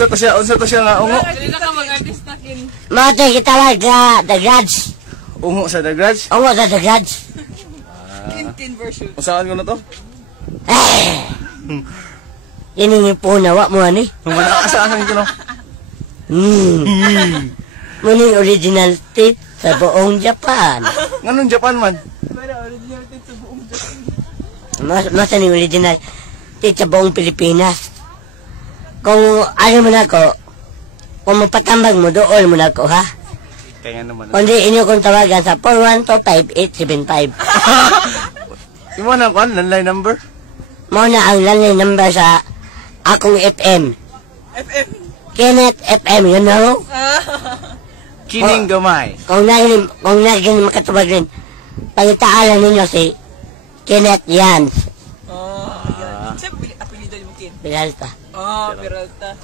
Unsa to siya nga ungo? Dili na ka mag-artista kin. Mate gitawag sa The Grudge. Ungo sa The Grudge? Ungo sa The Grudge. Kin version. Saan ko na to? Ini po nawa mo ani. Asaan ko no? Muning original tape sa buong Japan. Nganong Japan man? Para original tape sa buong Japan. Mas ni original tape sa buong Pilipinas. Kung ano mo na ko, kung mapatambag mo, doon mo na ko, ha? Kaya naman. Kundi inyo kong tawagan sa 4125875. Imo na kon landline number? Mo na ang landline number sa akong FM. FM. Kenneth FM, you know? Kining gamay. Kung naging makatubag rin, pagitaalan ninyo si Kenneth Yans. Yan. Siyempre, apelido mo kin. Peralta. Peralta.